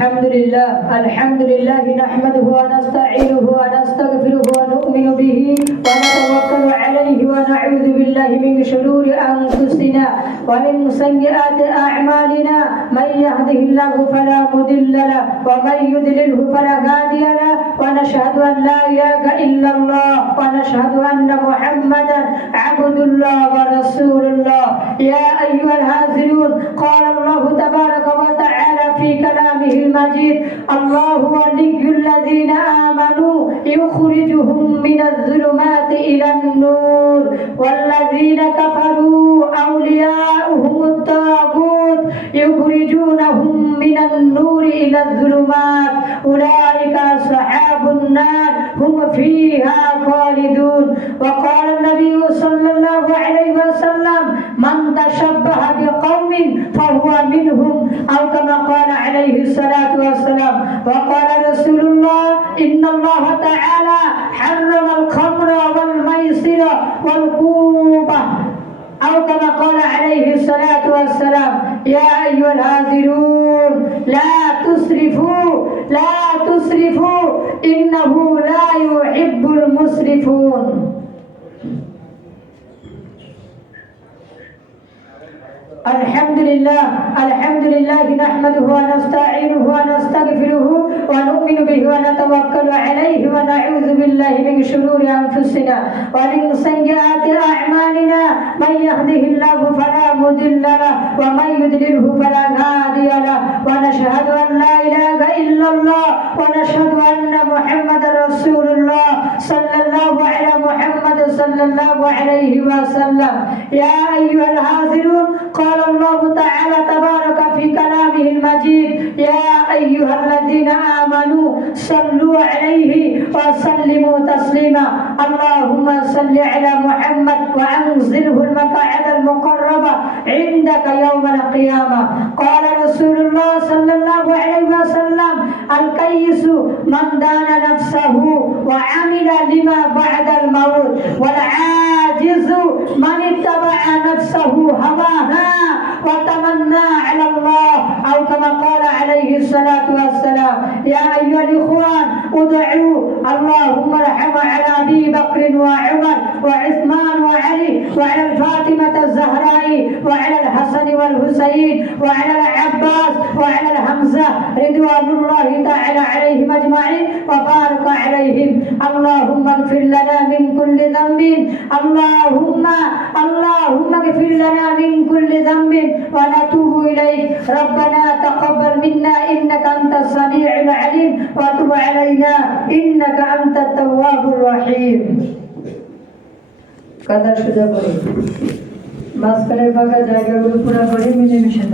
الحمد لله نحمده ونستعينه ونستغفره ونؤمن به ونتوكل عليه ونعوذ بالله من شرور أنفسنا ومن سيئات أعمالنا من يهده الله فلا مضل له ومن يضلله فلا هادي له ونشهد أن لا إله إلا الله ونشهد أن محمدا عبد الله ورسول الله. يا أيها الهازلون قال الله تبارك وتعالى في كلامه المجيد: الله ولي الذين آمنوا يخرجهم من الظلمات إلى النور والذين كفروا أولياؤهم الطاغوت يخرجونهم من النور إلى الظلمات أولئك أصحاب النار هم فيها خالدون. وقال النبي صلى الله عليه وسلم: من تشبه بقوم فهو منهم، أو كما قال عليه الصلاة والسلام. وقال رسول الله: إن الله تعالى حرم الخمر والميسر والكوبة، أو كما قال عليه الصلاة والسلام. يا أيها الهازلون لا تسرفوا إنه لا يحب المسرفون. الحمد لله نحمده ونستعينه ونستغفره ونؤمن به ونتوكل عليه ونعوذ بالله من شرور أنفسنا ومن سيئات أعمالنا. من يهده الله فلا مضل له ومن يضلله فلا هادي له ونشهد أن لا إله إلا الله ونشهد أن محمدا رسول الله صلى الله على محمد صلى الله عليه وسلم. يا أيها الهازلون قال الله تعالى تبارك في كلامه المجيد: يا أيها الذين آمنوا صلوا عليه وسلموا تسليما. اللهم صل على محمد وأنزله المقعد المقرب عندك يوم القيامة. قال رسول الله صلى الله عليه وسلم: الكيس من دان نفسه وعمل لما بعد الموت، والعاجز من اتبع نفسه هواها وتمنى على الله، أو كما قال عليه الصلاة والسلام. يا أيها الإخوان ادعوا اللهم ارحم على أبي بكر وعمر وعثمان وعلي وعلى الفاطمة الزهراء وعلى الحسن والحسين وعلى العباس وعلى الحمزة رضوان الله تعالى عليهم أجمعين وبارك عليهم. اللهم اغفر لنا من كل ذنب، اللهم اغفر لنا من كل ذنب ونتوب إليك. ربنا تقبل منا إنك أنت السميع العليم وتب علينا إنك أنت التواب الرحيم. কথা সোজা করে মাঝখানের ফাঁকা জায়গাগুলো পুরো করে মিলেমিশে